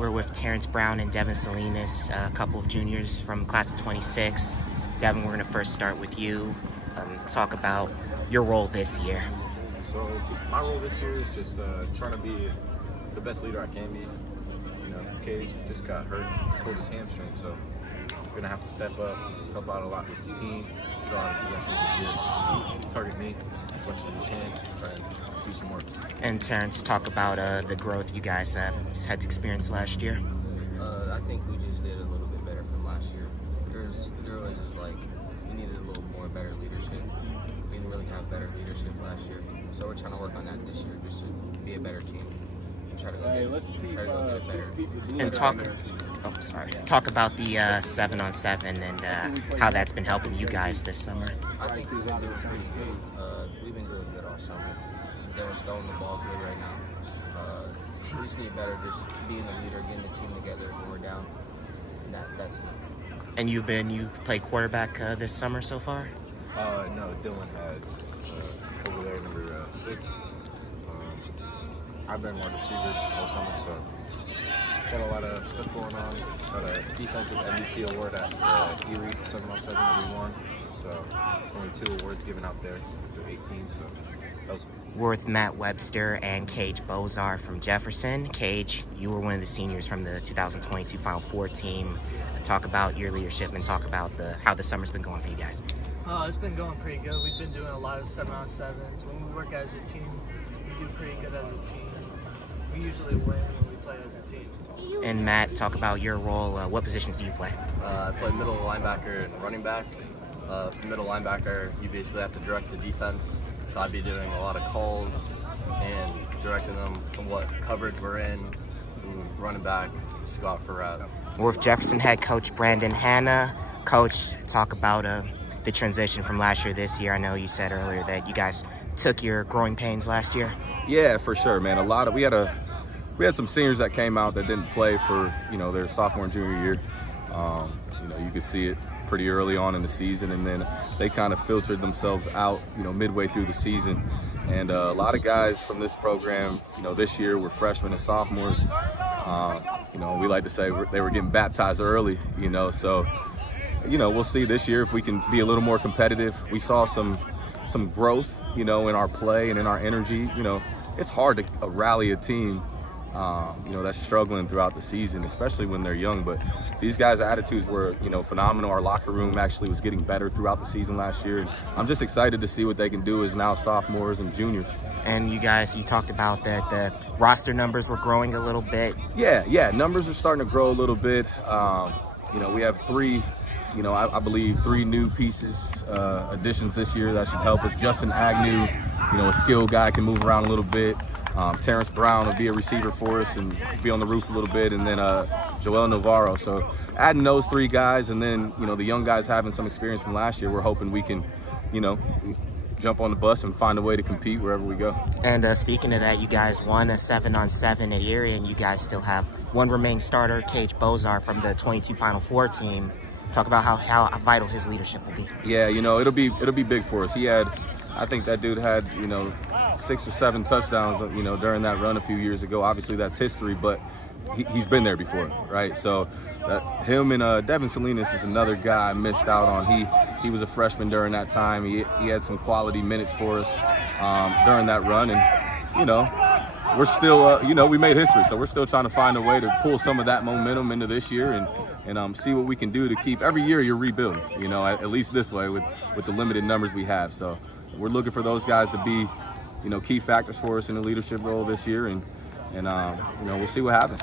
We're with Terrence Brown and Devin Salinas, a couple of juniors from class of 26. Devin, we're going to first start with you. Talk about your role this year. So my role this year is just trying to be the best leader I can be. You know, Cage just got hurt, pulled his hamstring, so we're going to have to step up, help out a lot with the team, throw out possessions this year, target me as much as we can, try and do some work. And Terrence, talk about the growth you guys had to experience last year. I think we just did a little bit better from last year. There was like we needed a little more better leadership. We didn't really have better leadership last year, so we're trying to work on that this year, just to be a better team. Try to go get it better. And talk about the 7-on-7 and how that's been helping you guys this summer. I think we've been doing pretty good. We've been doing good all summer. They're throwing the ball good right now. We just need better, just being a leader, getting the team together when we're down. And that's it. And you've played quarterback this summer so far? No, Dylan has over there, number 6. I've been wide receiver all summer, so got a lot of stuff going on. Got a defensive MVP award at Erie 707 that we won. So only 2 awards given out there to 8 teams. So that was. We're with Matt Webster and Cage Bozar from Jefferson. Cage, you were one of the seniors from the 2022 Final Four team. Talk about your leadership and talk about how the summer's been going for you guys. It's been going pretty good. We've been doing a lot of 7-on-7s. When we work as a team, we do pretty good as a team. We usually win when we play as a team. And Matt, talk about your role. What positions do you play? I play middle linebacker and running back. For middle linebacker, you basically have to direct the defense. So I'd be doing a lot of calls and directing them from what coverage we're in. And running back, just go out for route. We're with Jefferson head coach Brandon Hanna. Coach, talk about the transition from last year this year. I know you said earlier that you guys took your growing pains last year. Yeah, for sure, man. We had some seniors that came out that didn't play for their sophomore and junior year. You could see it pretty early on in the season, and then they kind of filtered themselves out midway through the season. And a lot of guys from this program this year were freshmen and sophomores. We like to say they were getting baptized early, so we'll see this year if we can be a little more competitive. We saw some growth in our play and in our energy. It's hard to rally a team that's struggling throughout the season, especially when they're young. But these guys' attitudes were, phenomenal. Our locker room actually was getting better throughout the season last year. And I'm just excited to see what they can do as now sophomores and juniors. And you talked about that the roster numbers were growing a little bit. Yeah, numbers are starting to grow a little bit. We have 3, I believe 3 new pieces, additions this year that should help us. Justin Agnew, a skilled guy, can move around a little bit. Terrence Brown will be a receiver for us and be on the roof a little bit, and then Joel Navarro. So adding those 3 guys, and then the young guys having some experience from last year, we're hoping we can jump on the bus and find a way to compete wherever we go. And speaking of that, you guys won a 7-on-7 at Erie, and you guys still have one remaining starter, Cage Bozar from the 22 Final Four team. Talk about how vital his leadership will be. Yeah, it'll be big for us. I think that dude had 6 or 7 touchdowns during that run a few years ago. Obviously that's history, but he's been there before, right? So him and Devin Salinas is another guy I missed out on. He was a freshman during that time. He had some quality minutes for us during that run, and we're still we made history, so we're still trying to find a way to pull some of that momentum into this year and see what we can do to keep. Every year you're rebuilding, at least this way with the limited numbers we have. So we're looking for those guys to be key factors for us in the leadership role this year, and we'll see what happens.